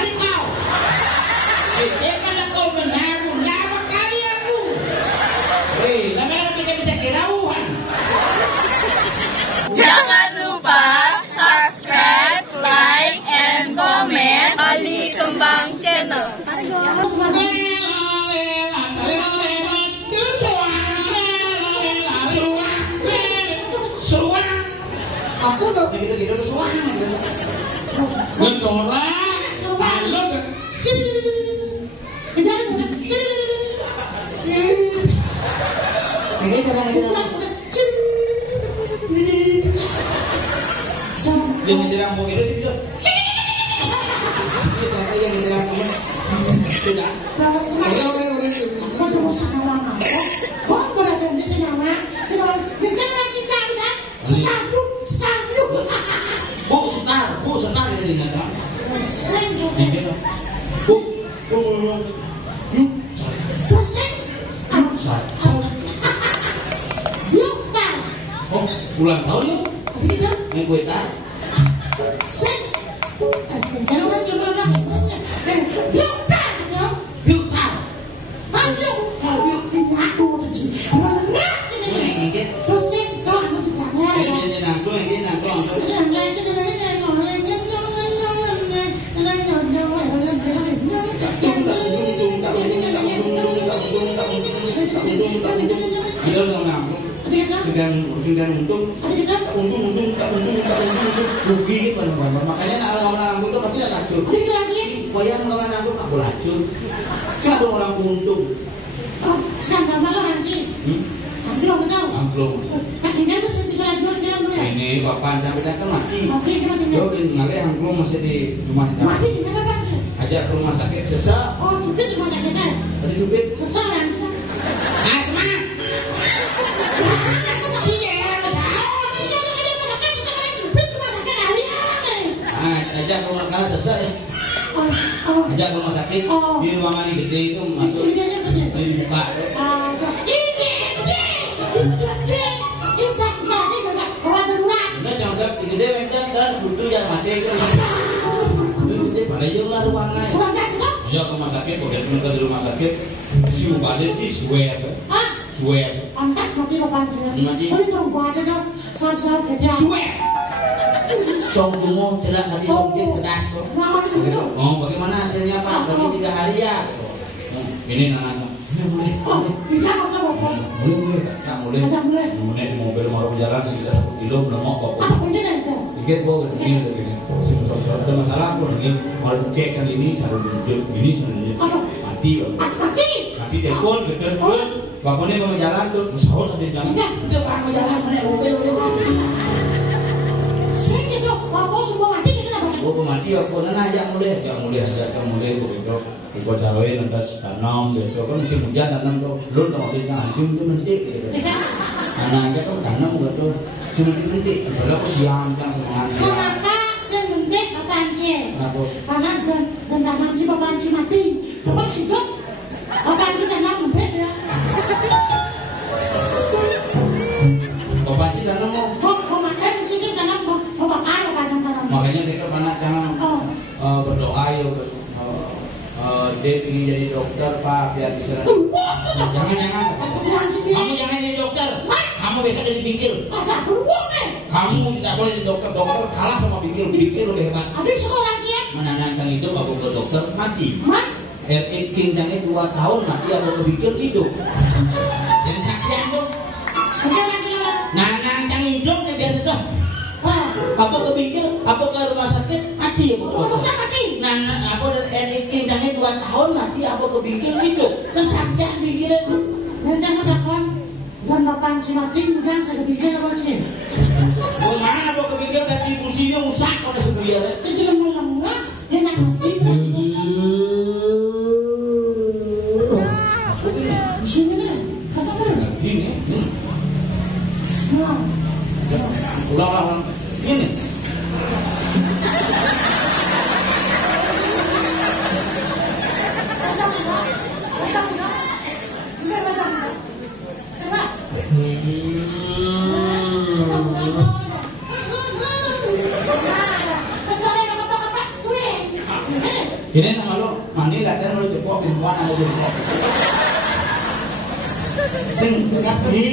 kali kau. Janganlah kau menaruh kali aku. Lama-lama kita bisa kerauhan. Jangan lupa subscribe, like, and comment Ali Kembang Channel. Aku udah gitu-gitu suara. Ngedora, halo kan? Dia menjelang mau itu sih bisa. Siapa yang menjelang mau? Tidak. Kalau sekarang kok berada di sana, sekarang bicara kita bisa start. Bu, setar ini nggak? Senju. Iya. Bu, yuk. Dosen. Yuk, tar. Oh, ulang tahun ya? Begitu. Yang gue tar. Sen. Kalau orang yang beragam. Yuk, tar. Yuk tar. Aduh, yuk pindaku tadi. Mana ini? Dosen, dah nanti tanya. Ini nangkung. Iya udah ngambung. Sedang untung rugi gitu makanya orang ngambung tuh pasti ada racun. Wayang orang ngambung tak boleh racun. Kan ada orang untung. Oh, sekarang malah nanti. Belum tahu. Belum. Akhirnya masih bisa lanjut jalan gue ya. Ini bapak sampai datang mati. Mati gimana? Yo, ngale yang belum masih di rumah di Mati gimana bang? ajak ke rumah sakit sesak. Oh, jubit rumah sakitnya. Tadi jubit. Seseorang. Nah, semangat. Ajak ke rumah kalau sesak ya. Ajak ke rumah sakit di ruangan yang gede itu masuk. Dibuka. Udah jangan gede mencet dan butuh yang mati kan. Gede balik lah ruangan. Ajak ke rumah sakit, udah teman di rumah sakit. Si mukanya di swab. Swab. Angkas mati bapak jangan. Mati. Oh, itu rumah ada dong. Sam-sam kerja. Swab. Song Dungo celak tadi Song Jin cerdas kok. Oh, bagaimana hasilnya Pak? Bagi 3 hari ya. Ini anak-anak. Boleh. Oh, bisa kok bapak. Boleh. Tak boleh. Boleh di mobil mau jalan sekitar 1 kilo melemok kok. Apa penjara itu? Tiket gua ke sini begini. Ada masalah aku lagi mau cek kan ini sarung ini sebenarnya mati loh. Mati telepon gitu. Bapaknya mau jalan tuh, sahur ada jalan. Udah Pak mau jalan mana mobil udah. Saya dok, bapak semua mati kenapa? Gua mati aku nana ajak mulai gua itu. Gua caloin lantas tanam besok kan musim hujan tanam tuh. Belum dong maksudnya hancur tuh nanti gitu. Anak aja tuh tanam gitu. Nanti padahal aku siang semangat siang. Kenapa semendik apaan sih? Kenapa? Karena tanam si bapak si mati. Coba hidup. Apaan sih tanam mendik ya? Bapak sih tanam Mau makan sih tanam mau bakar tanam. Makanya kita anak jangan berdoa ya. Dia ingin jadi dokter Pak biar bisa. Jangan. Kamu jangan jadi dokter. Kamu bisa jadi bingkil. Kamu tidak boleh jadi dokter. Dokter kalah sama bingkil. Bingkil lebih hebat. Ada sekolah lagi ya? Menanamkan hidup aku ke dokter mati. King jangan 2 tahun mati aku ke bingkil hidup. Jadi saksian tuh. Nanang hidup nih biar susah. Apa ke bingkil? Apa ke rumah sakit mati ya? Nah, aku dari King jangan 2 tahun mati aku ke bingkil hidup. Terus saksian bingkil itu. Dan jangan dakon. Dan bapak si mati bukan saya kepikir apa sih? Mana aku kepikir kasih fusinya usak kalau sebuyar. Itu lemah dia nak mati. Di sini nih, kata kan? Gini. Nah, ulang ini. Ini nama lu mandi latihan lu cepok minuman ada cepok. Sing dekat ini.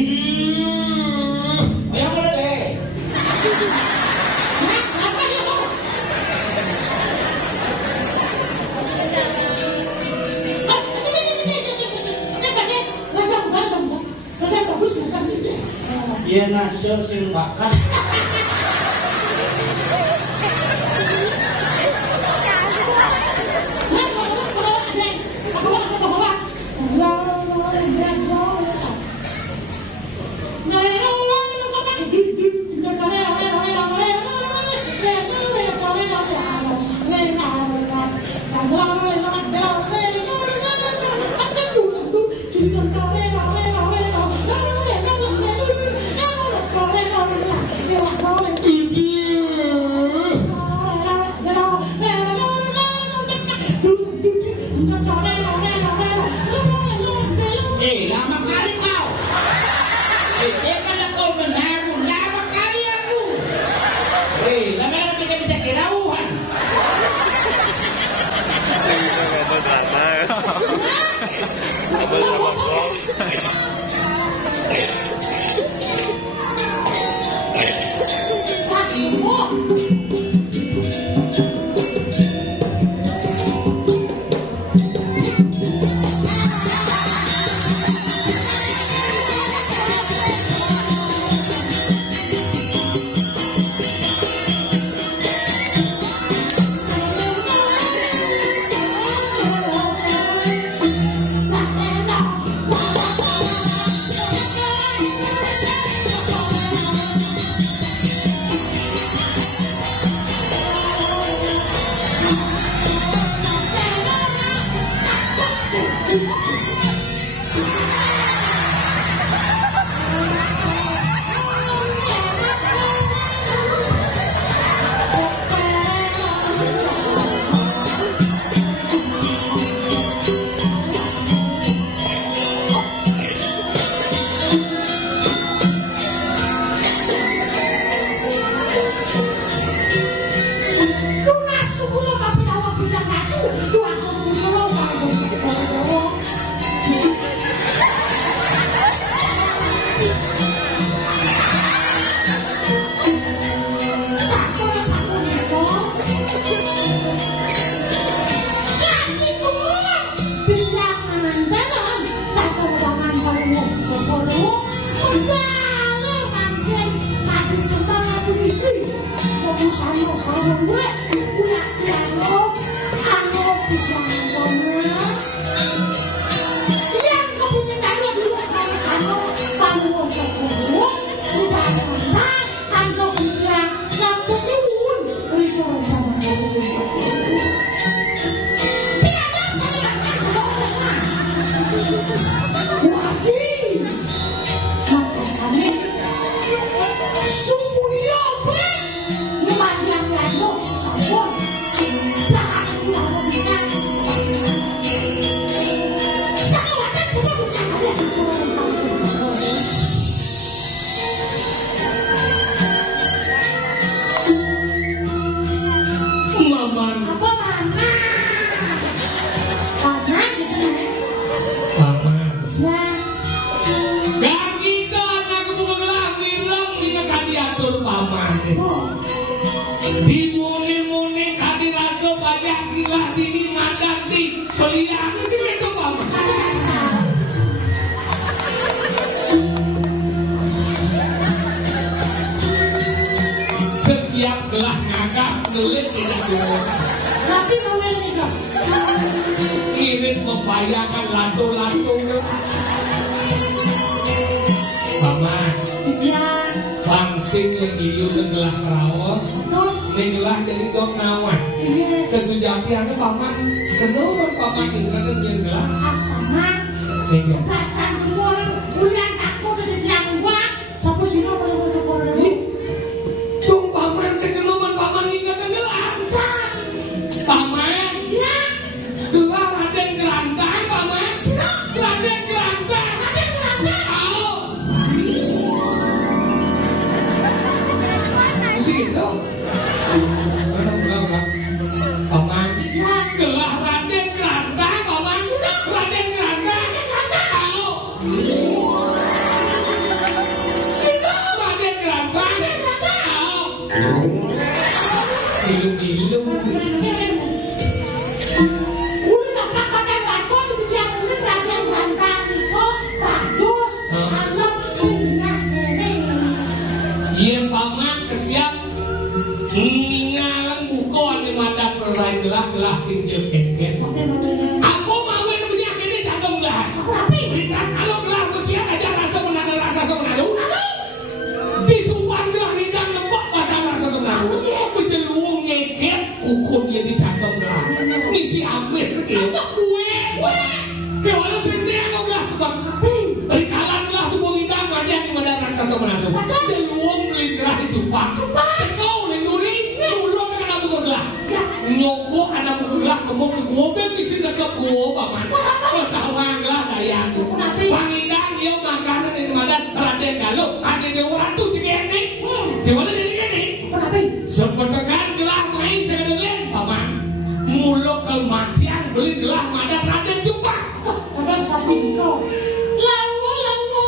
Ayo mulai deh. Apa dia kok? Iya nasi sing bakar. Lama kali kau. Cepat kau menaruh lama kali aku. Lama-lama kita bisa kerauhan. Setiap gelah ngagak ngelit tidak dulu. Tapi boleh nih kok. Irit membayangkan lato-lato. Paman, Ya, langsing yang diyu dan gelah kerawas, gelah jadi dok nawan. iya. Kesujapiannya paman, kenapa paman ingat jadi gelah? Asama. Iya. Paskan keluar, bulan takut dari tiang uang. Sampai sini apa yang mau coba lagi? Tung paman sekenuman paman ingat gelah. Paman, Ya, gelah Raden Gerantang paman. Raden Gerantang. Raden Gerantang. Au. Mesti gitu. Paman, ya. gelah Uli nak pakai batu di tiang ini rakyat bantang itu bagus. Anak singgah ini. Iya paman kesiap ngalang buko ane madat perlain gelas sing jeket. Aku mau punya ini jantung gelas. Kita kalau gelas kesiap aja rasa semenado. Disumpah gelas hidang lembok bahasa rasa semenado. Penjeluang ngeket ukurnya di jantung gelas. Ngisi ambil kue. Kewala sendiri aku gelas sebab berikalan gelas sebuah hidang wajah di madat rasa semenado. Penjeluang gelas disumpah. Kau nenduri nyulung dengan aku bergelah. Nyoko anak bergelah kamu ke mobil mesti dekat gua paman. Ketawang gelah daya su. Pangidang yo makanan di madat raden galuh. Ada dewa tu jadi di mana jadi ini? Sepertikan gelah main sekedar paman. Muluk kelmatian beli gelah madat raden jumpa. Ada satu itu. Lalu mereka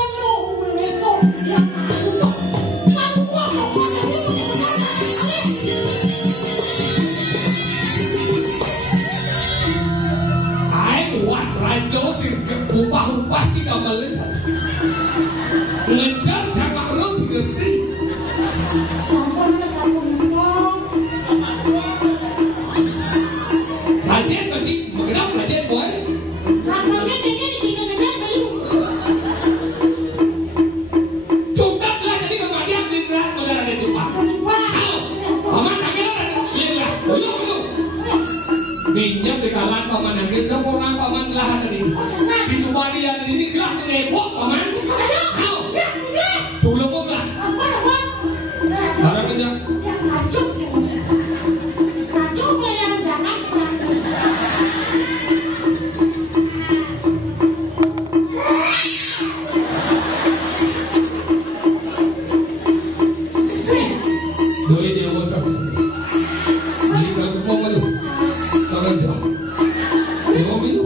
yang sing upah-upah jika melihat ngejar jangan perlu digerti sampun Raden berarti mengenal Raden boy namanya dia dibikin bayu cukuplah jadi memang dia beneran Raden jumpa paman ambil lihat dulu minyak di kalan paman ambil orang paman gelah dari di Subari yang ini gelah nebok paman dulu mau gelah harap aja ngajuk yang jangan doi dia bosan jadi kalau mau malu kalau jauh dia mau malu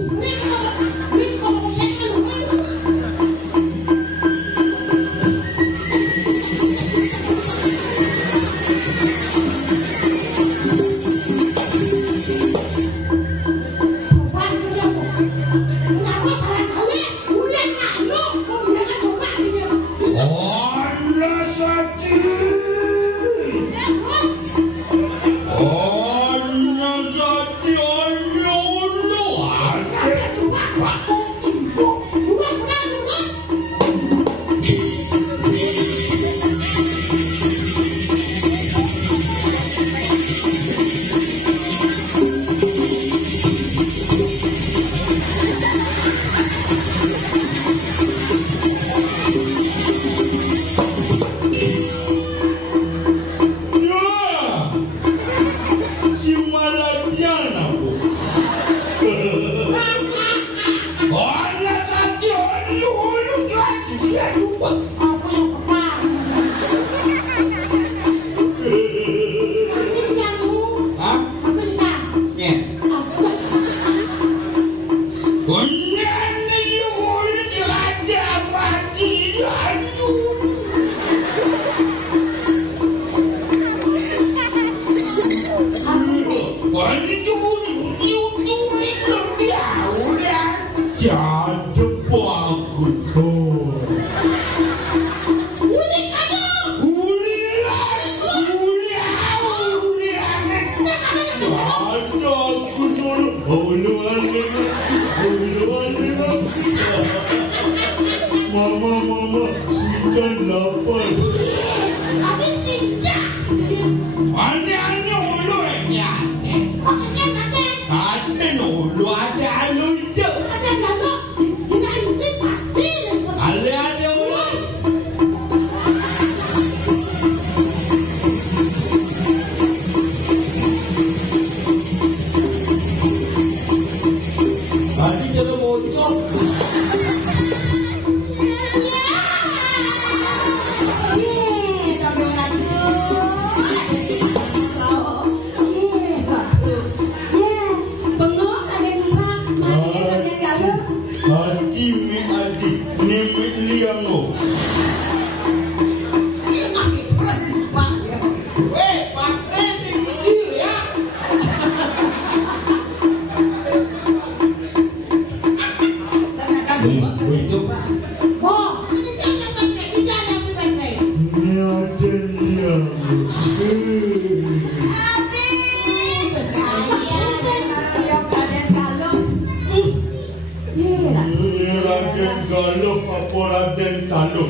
Raden Galuh apa Raden Taluh?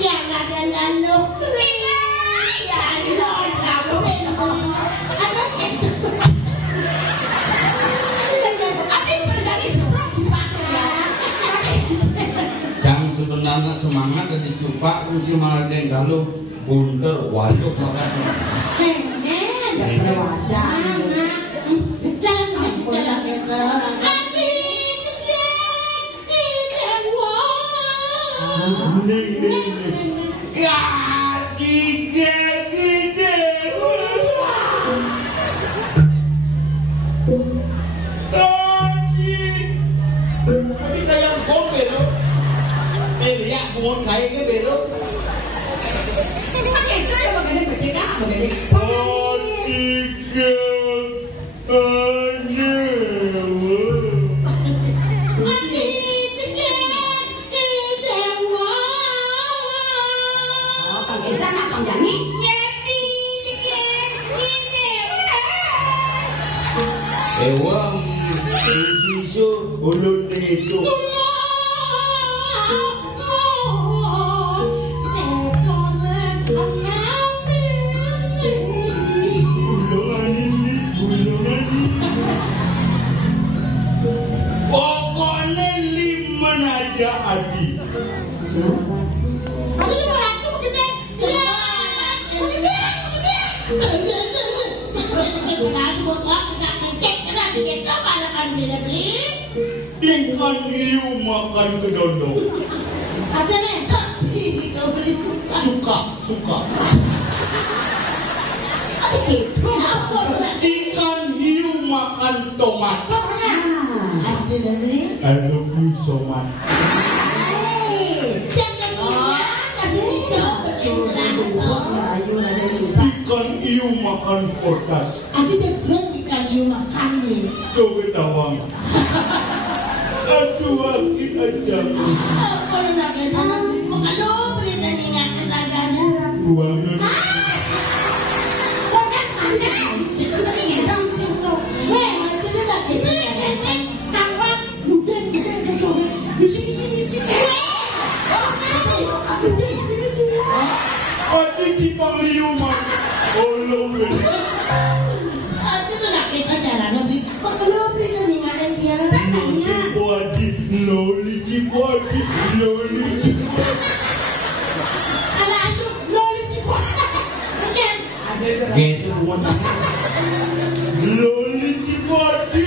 Ya Raden Galuh. Ya Allah, Raden Galuh. Aduh, Jang sebenarnya semangat dan dicupak kursi Raden Galuh bunter waduh makanya. Sengen berwadah. Ya gede. Tapi kayak bom bero. Ya bom kayaknya bero. Ewang isu ulun itu. Pokoknya liman aja adi. Ikan hiu makan kedondong. Ada nih, kau beli Suka. Apa gitu? Ikan hiu makan tomat. Ada nih. Ada tomat. Jangan masih bisa Ikan hiu makan potas. Ada terus ikan hiu makan nih. Coba tawang. Aduh, akit aja. Apa lagi tanah? Kalau beli dan ingat tenaganya. Buang. Konek ada. Situ sering dong. Itu dia lagi beli. Kawan, mudah. Misi. Adi cipang liu mah. Olo be. Itu lagi pacaran lebih. Kalau beli dan ingat dia. Loli cipodi. Anak itu loli cipodi. Gitu semua. Loli cipodi.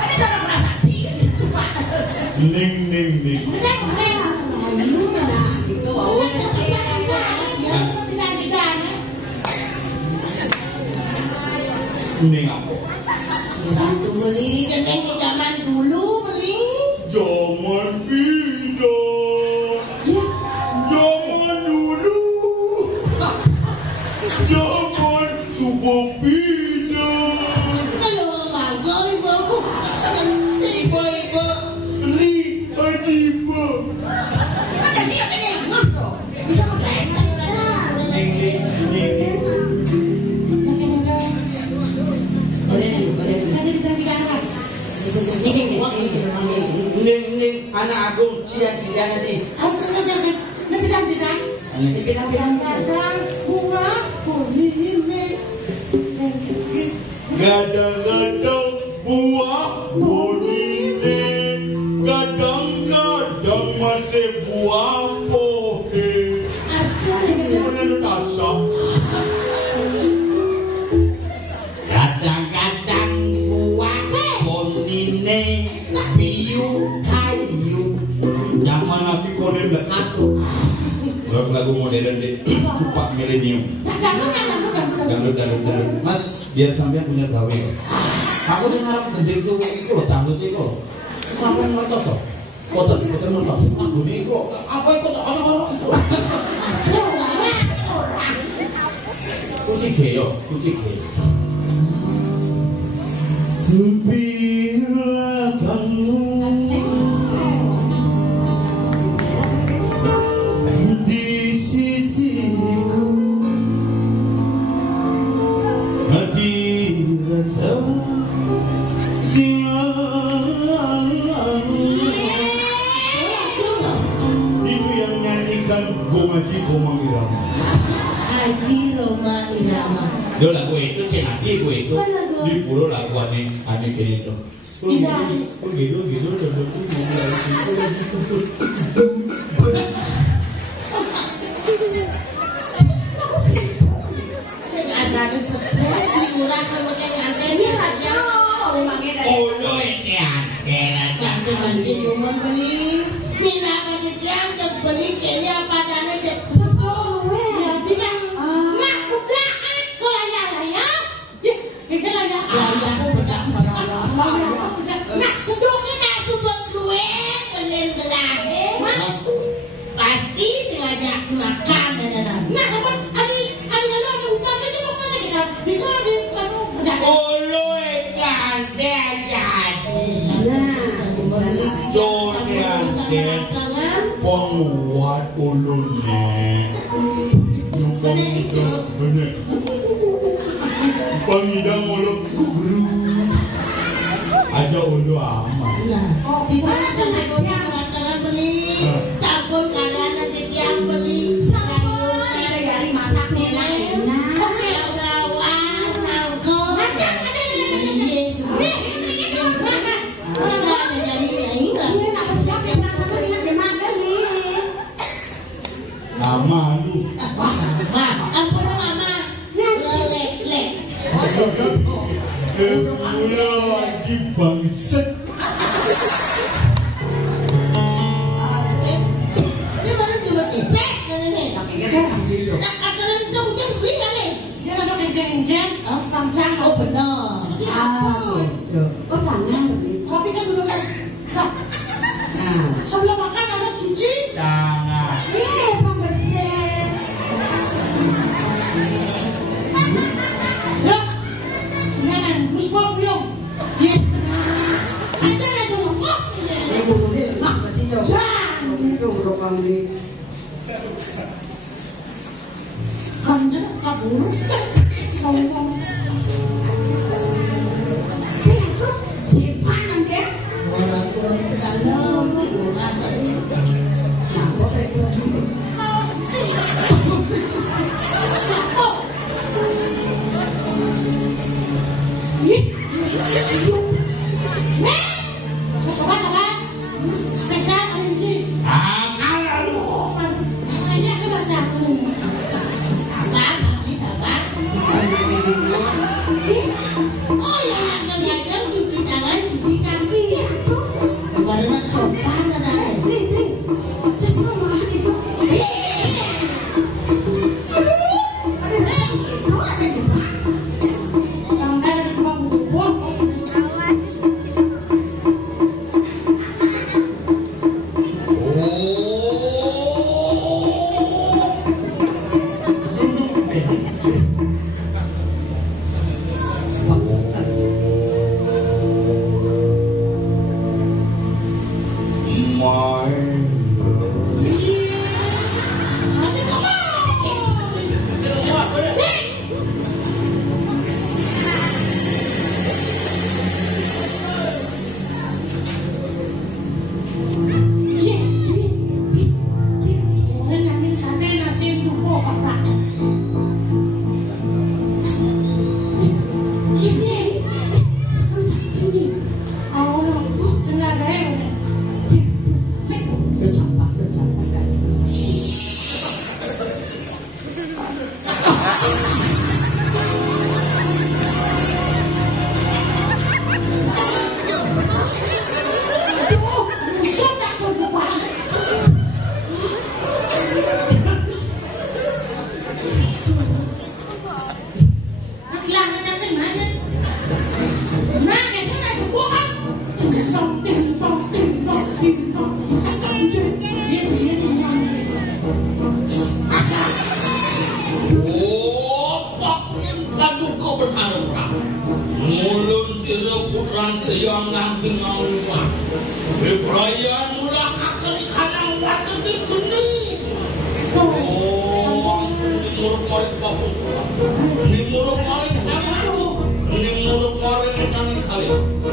Ada cara merasa tidak cepat. Ning. Ning apa? Bantu beli, kan zaman dulu beli. Zaman bida. Zaman dulu. Zaman subuh bida. Halo, Margo, ibu. Ibu, beli adiba. Macam dia kan yang Margo. Bisa berkaitan Ning anak agung sidang tadi. Asal. Bidang kadang bunga kuning. Gadang-gadang buah bonine, gadang-gadang masih buah pohe. Mana lu tasah? Gadang-gadang buah bonine, piu kayu. Zaman nanti konen dekat. Lagu modern deh, cepat milenium. Dangdut. Mas, biar sampean punya gawe. Aku sing ngarep gendeng tuh iku lho dangdut iku. Sampeyan ngertos to? Boten ngertos. Aku niku apa iku ono itu. Kunci geyo. Bila kamu di sisiku, hati rasa Itu yang nyanyikan Gomaji Komang Irama. Haji Roma Irama. Dia lagu itu Cenadi gue itu. Di pulau lagu aneh kayak itu. Gitu Asalnya stres diurang sama kayak ngantennya aja. Oh lo ini anak Nanti rumah beli. Mina bagi tiang beli kayaknya padanya sepuluh. Ya bilang nak udah aku ya. Kita lagi aku udah nak sedoknya nak subet gue belen belahe. Pasti sengaja makan dan. Nah sobat adi lo udah aja dong masa kita. Di kamu udah. Oh lo ikan jadi. Penguat ulunnya. Bener. Pengidang mulut guru. Ada ulu aman. Di mana sampai kosan beli sabun kalian nanti tiang beli sayur dari masak nenek. Oke lawan nangko. Macam ada ini. Nama lu. Aku mama. Lek. Udah wajib bangset. Saya baru cuma sih pes nenek. Apa kamu jam beli kali? Dia ada geng-geng. Oh, pancang. Oh benar. Oh tangan. Tapi kan dulu kan. Sebelum makan harus cuci. Jangan. Pembersih. Ya. Nenek, terus gua buyung. Ada ada ngomong. Kan dia sabun. Sombong. Betul. Simpanan dia. Orang dalam itu apa ini? Nah, periksa dulu. Siapa? Siap. Coba. Spesial hari ini. Kalah lu. Hanya ke bahasa aku. Sabar. Oh ya, nak cuci tangan, cuci kaki. Karena sopan ada. Nih. Just mama itu.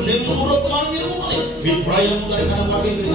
Ini Vibraya mu dari kanan kaki kiri.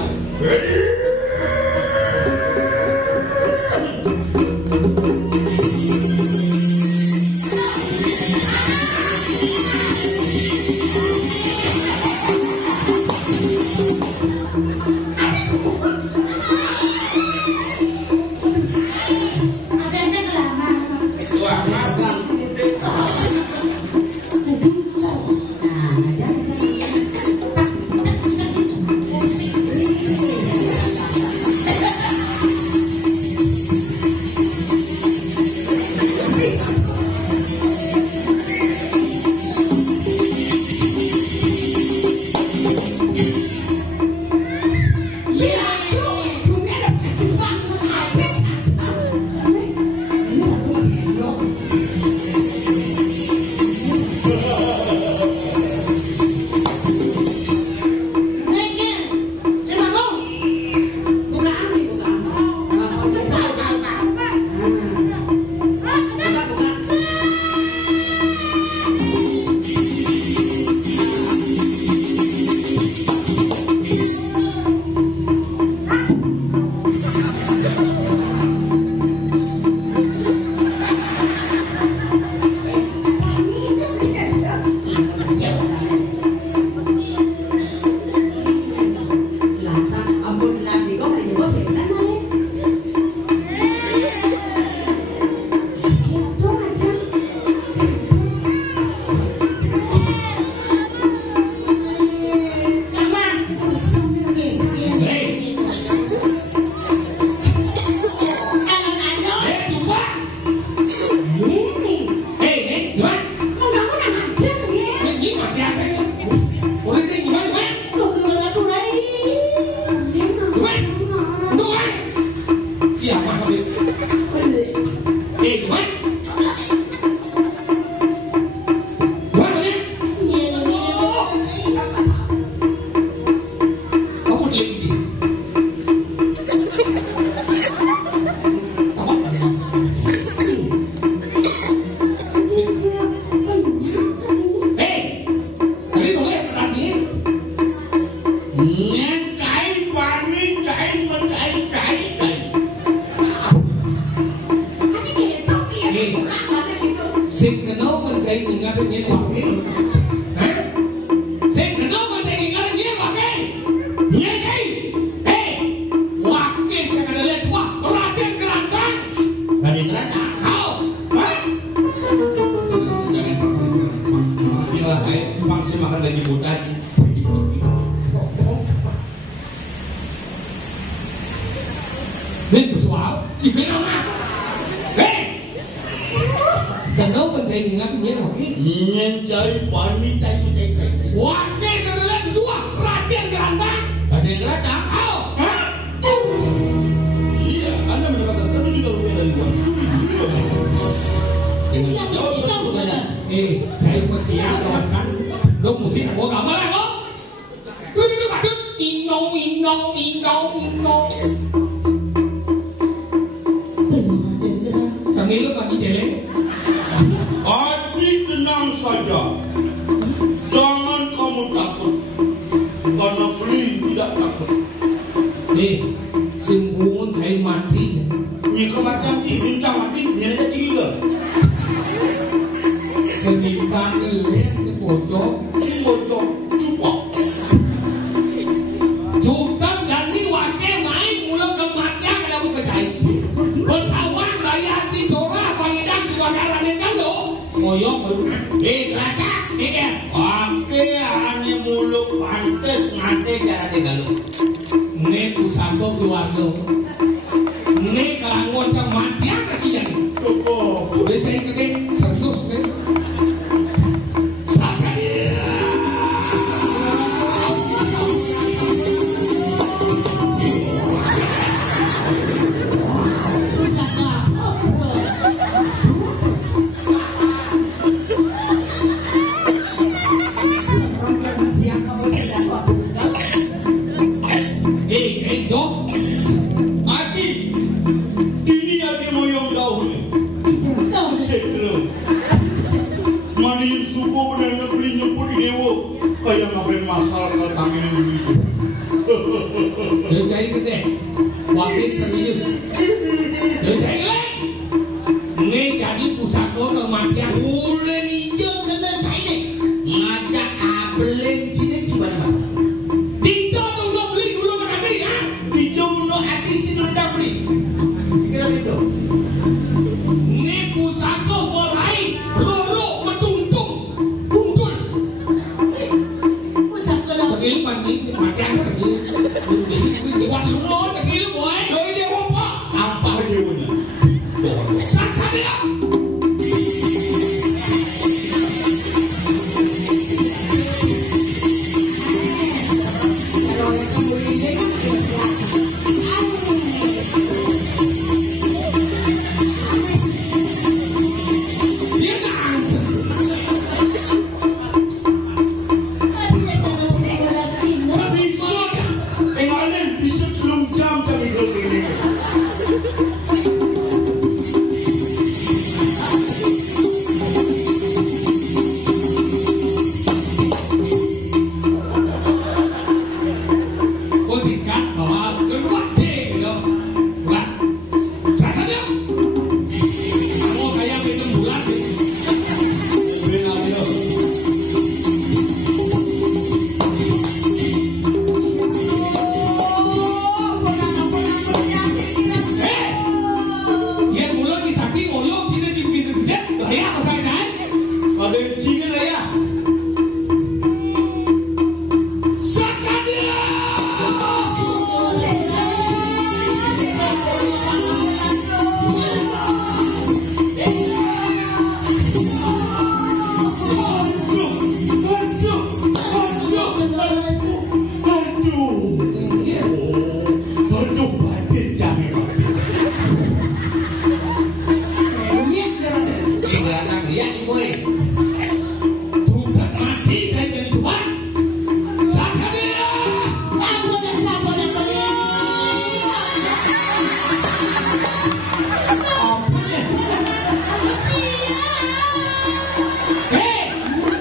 Mani suku benar-benar beli nyemput di dewo. Kayak ngapain masalah ke tangan ini gitu. Yo cai gede. Wakil serius. Yo cai lagi. Ini jadi pusako kematian. Ulen hijau kena cai nih. Ngajak abelen sini cibana macam. Hijau tuh udah beli dulu makan beli ya. Hijau no adisi udah beli. Kira itu. Ini pusako mulai roro mentuntung. Tungtul. Pusako dah. Tegil pandi makan apa sih? Buat semua tegil boy. Kau dia apa? Apa dia punya? Saksa dia. Kalau yang kamu ini kan jelas Siang. Masih suka. Alen bisa belum jam kami ini. Cô xịt cắt bảo cái quạt thế gitu. Bulan. Saksa dia. Kamu kayak minum bulan gitu. Benar dia. Yan mulut si sapi mulut sini cipki sukses. Ya apa saya kan? Ada cikin lah ya. Saksa dia. Aduh, batis jangan. Kelihatan lihat ibu. Sudah mati saya jadi tuan. Saksa dia.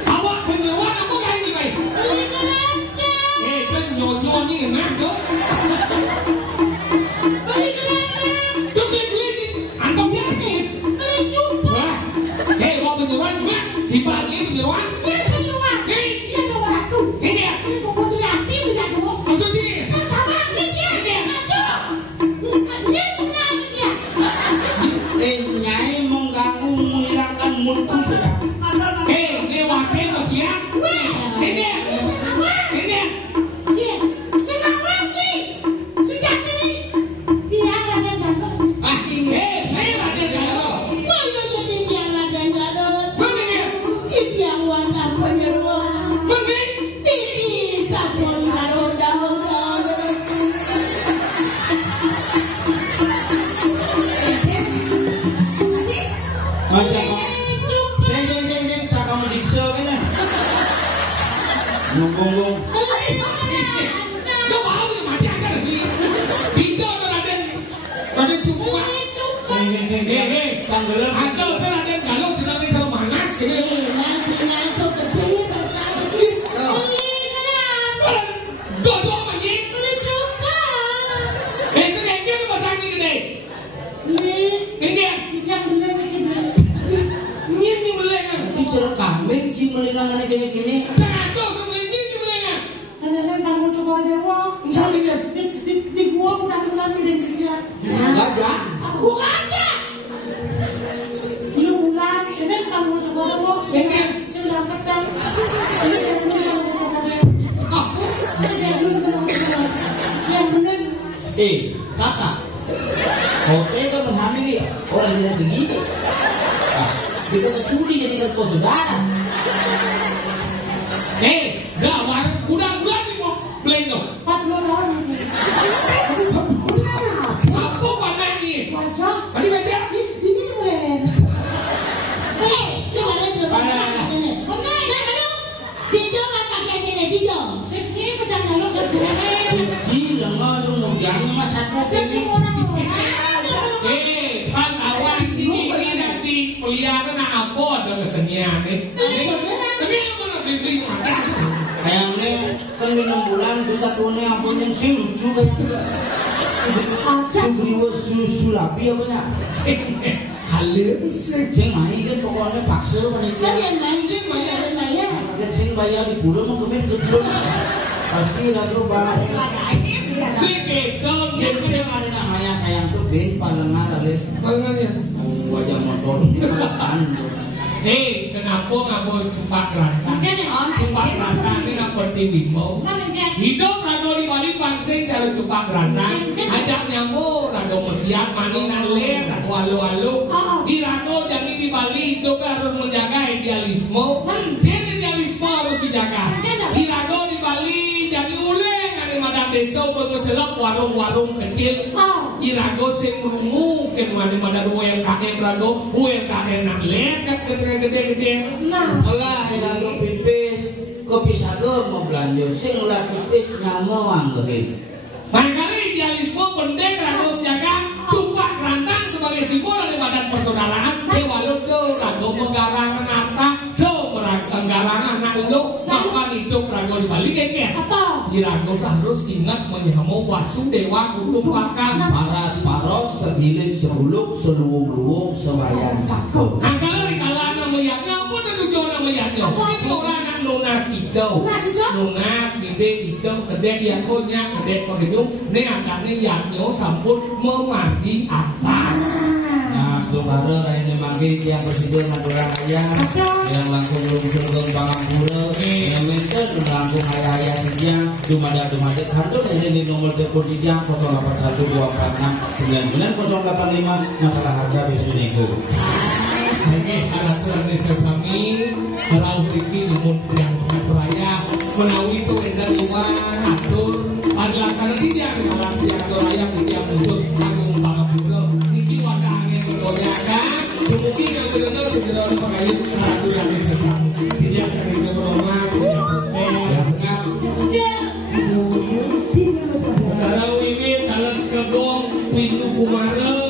Awak penyeruan apa kali ni baik? Kan nyonya ni enak tu. Tu beli ni, antum dia ni. Wah, awak penyeruan juga. Si pagi penyeruan. Ini dia. Masuk sini. Nyai mengganggu menghilangkan mutu sudah. Ni wakil kesian. Ini dia. Ini dia. Saya ada kalau. Beli. Macam seng cak kamu diksa kan? Nunggung. Kau mahu ni mati aja lagi. Pintu tu ada. Ada cukup. Tanggalan. Ada saya ada kalau kita main sama manas gitu. Dua mandi. Itu yang dia pasang ni deh. Ini dia. Ini boleh kan? Bicara kambing cing melingangan gini. Jangan tu semua ini boleh kan? Misalnya Di gua udah kenal dia. Gajah. Bukan aja. Lu bulan, ini kamu juga mau sudah pedang. Yang benar. Kakak. Oke kau menghamili orang tidak begini. Kita tercuri jadikan kau saudara. Gawar, kuda ni mau beli dong. 40 orang ini. Apa warna ni? Wajah. Tadi baca. Ini tu boleh. Sekarang dia pakai ini. Dijom apa pakai ini? Dijom. Sekian macam kalau sekarang. Cilang dong mau jangan masak Semua orang. Kan awak ini nanti pelihara nak apa ada kesenian ni. Tapi lu mana beli makan? kayak kan 6 bulan bisa tuane ampunin sing lucu kayak susu lapi apa nya halus sing main kan pokoknya paksa panitia Yang main. kan sing bayar di pura mau kemit terus pasti lagu bahas sing kedon game sing ada namanya kayak tuh Ben Palengar alis mangannya wajah motor ini kan kenapa nggak mau cepat rasa? Cepat rasa ini nggak penting bimbo. Hidup rago di balik bangsa cara cepat rasa. Ajak nyamuk rago mesiap mani nalir rago alu-alu. Di rago jadi di Bali hidup harus menjaga idealisme. Jadi idealisme harus dijaga. Di rago di Bali jadi uleng ada madam desa bercelok warung-warung kecil. Di rago sing rungu ke mana-mana UMKM rago UMKM nak lekat gede-gede. Salah lagu pipis kopi sagem mau belanja sing ulah pipis nyamo anggehin. Barangkali idealisme penting rago menjaga sumpah rantang sebagai simbol dari badan persaudaraan. Walau tuh rago menggarangan apa tuh menggarangan anak lu maka hidup rago di Bali kekeh. Di rago harus ingat menyamu Wasudewa kudu pakan Paras-paros segilik sebuluk seluwung-luwung sewayan takut. Angkala rikalana meyaknya apa duduknya meyaknya itu orang nunas hijau nunas gede hijau gede diakonya gede penghidung ini angkanya yaknya sampun memandi apa Nah, saudara ini manggil yang berjudul Madura Raya yang langkung lungkung Pangampura yang minta langkung ayah-ayah dia dumada-dumada kartu ini di nomor telepon dia 0812469985 masalah harga besok minggu. Oke, haraturan desa sami Harau TV Lumun yang sangat raya menawi itu edan luar atur adalah sana tidak dalam tiang raya tiang musuh Agung Pangampura ini wadah angin bergoyakan mungkin yang benar segera merayu haraturan desa sami tidak sering berormas tidak senang Sarau ini dalam sekegong Windu Kumara